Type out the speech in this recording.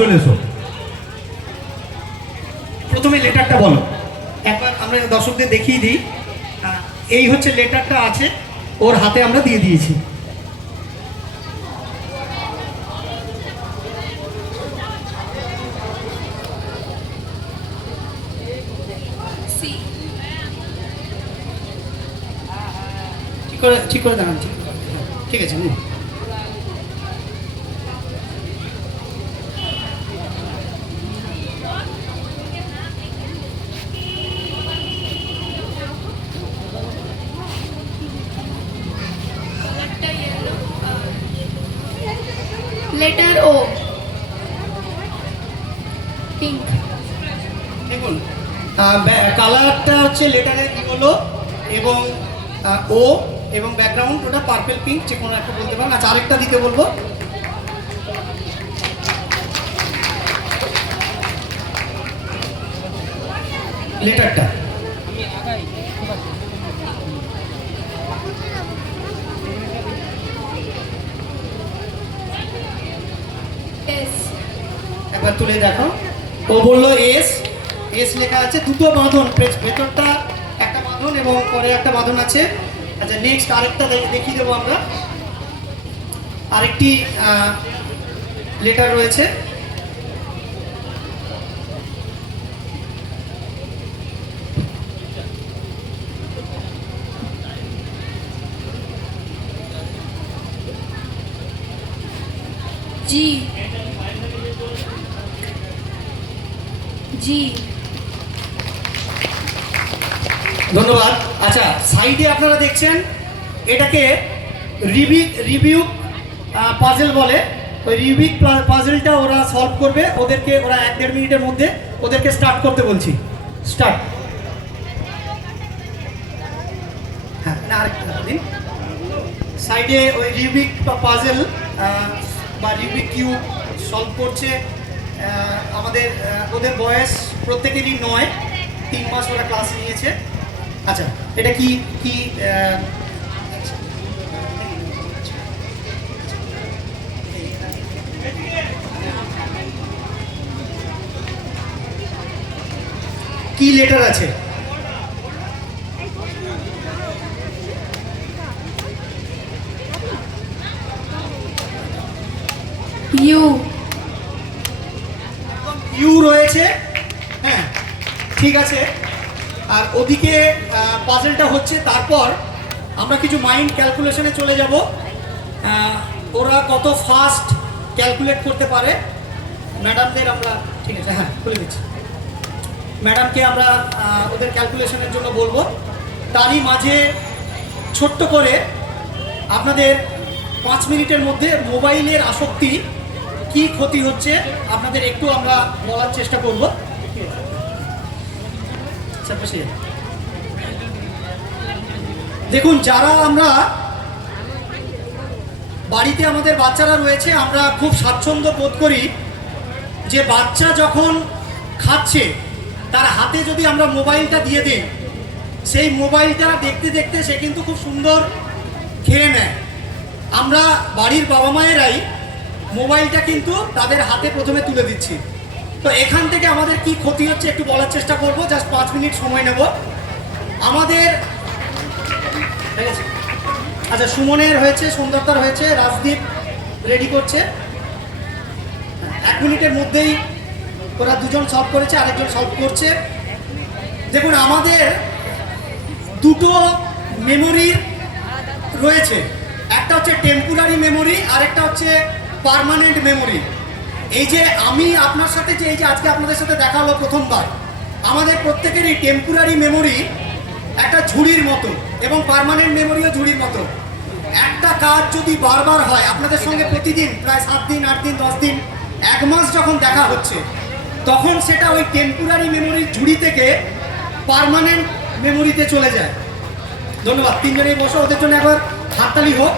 চলে এসো। প্রথমে লেটারটা বলো। একবার আমরা দর্শকদের দেখিয়ে দিই। এই হচ্ছে লেটারটা আছে ওর হাতে আমরা দিয়ে দিয়েছি। ঠিক করে দাঁড়ান ঠিক করে দাঁড়ান। ঠিক আছে হুম। লেটার ও পিঙ্ক দেখুন কালারটা হচ্ছে লেটারের হলো? এবং ও এবং ব্যাকগ্রাউন্ড ওটা পার্পেল পিঙ্ক যে কোনো একটা বলতে পারেন। আচ্ছা আরেকটা দিতে বলব। লেটারটা এস একবার তুলে দেখো। ও বলল, এস। এস লেখা আছে, দুটো বাঁধন ভেতরটা একটা বাঁধন এবং পরে একটা বাঁধন আছে। আচ্ছা নেক্সট আরেকটা দেখিয়ে দেবো আমরা। আরেকটি লেটার রয়েছে। জি। জি। ধন্যবাদ। আচ্ছা সাইডে আপনারা দেখছেন, এটাকে রিবিক রিভিউ পাজেল বলে। ওই রিবিক পাজেলটা ওরা সলভ করবে। ওদেরকে ওরা এক দেড় মিনিটের মধ্যে ওদেরকে স্টার্ট করতে বলছি। স্টার্ট হ্যাঁ না, আরেকটা দিন। সাইডে ওই রিবিক পাজেল বা রিবিক কিউ সলভ করছে। আমাদের ওদের বয়স প্রত্যেকেরই নয়, তিন মাস ওরা ক্লাস নিয়েছে। আচ্ছা এটা কি কি কি লেটার আছে? ইউ ইউ রয়েছে। হ্যাঁ ঠিক আছে। আর ওদিকে পাজেলটা হচ্ছে, তারপর আমরা কিছু মাইন্ড ক্যালকুলেশনে চলে যাব। ওরা কত ফাস্ট ক্যালকুলেট করতে পারে। ম্যাডামদের আমরা, ঠিক আছে হ্যাঁ খুলে দিচ্ছি। ম্যাডামকে আমরা ওদের ক্যালকুলেশনের জন্য বলব। তারই মাঝে ছোট্ট করে আপনাদের পাঁচ মিনিটের মধ্যে মোবাইলের আসক্তি কি ক্ষতি হচ্ছে আপনাদের একটু আমরা বলার চেষ্টা করব। দেখুন, যারা আমরা বাড়িতে আমাদের বাচ্চারা রয়েছে, আমরা খুব স্বাচ্ছন্দ্য বোধ করি যে বাচ্চা যখন খাচ্ছে, তার হাতে যদি আমরা মোবাইলটা দিয়ে দিই, সেই মোবাইলটা দেখতে দেখতে সে কিন্তু খুব সুন্দর খেয়ে নেয় আমরা বাড়ির বাবা মায়েরাই মোবাইলটা কিন্তু তাদের হাতে প্রথমে তুলে দিচ্ছি। তো এখান থেকে আমাদের কি ক্ষতি হচ্ছে একটু বলার চেষ্টা করব। জাস্ট পাঁচ মিনিট সময় নেব। আমাদের আচ্ছা সুমনের হয়েছে সুন্দরতার হয়েছে, রাজদীপ রেডি করছে। এক মিনিটের মধ্যেই ওরা দুজন সলভ করেছে, আরেকজন সলভ করছে। দেখুন, আমাদের দুটো মেমোরি রয়েছে। একটা হচ্ছে টেম্পোরারি মেমোরি আর একটা হচ্ছে পার্মানেন্ট মেমোরি এই যে আমি আপনার সাথে যে এই যে আজকে আপনাদের সাথে দেখা হলো প্রথমবার, আমাদের প্রত্যেকেরই টেম্পোরারি মেমোরি একটা ঝুড়ির মতো এবং পার্মানেন্ট মেমোরিও ঝুড়ির মতো। একটা কাজ যদি বারবার হয়, আপনাদের সঙ্গে প্রতিদিন, প্রায় সাত দিন, আট দিন, দশ দিন, এক মাস যখন দেখা হচ্ছে, তখন সেটা ওই টেম্পোরারি মেমোরির ঝুড়ি থেকে পার্মানেন্ট মেমোরিতে চলে যায়। ধন্যবাদ। তিনজনেই বসো, ওদের জন্য একবার হাততালি হোক।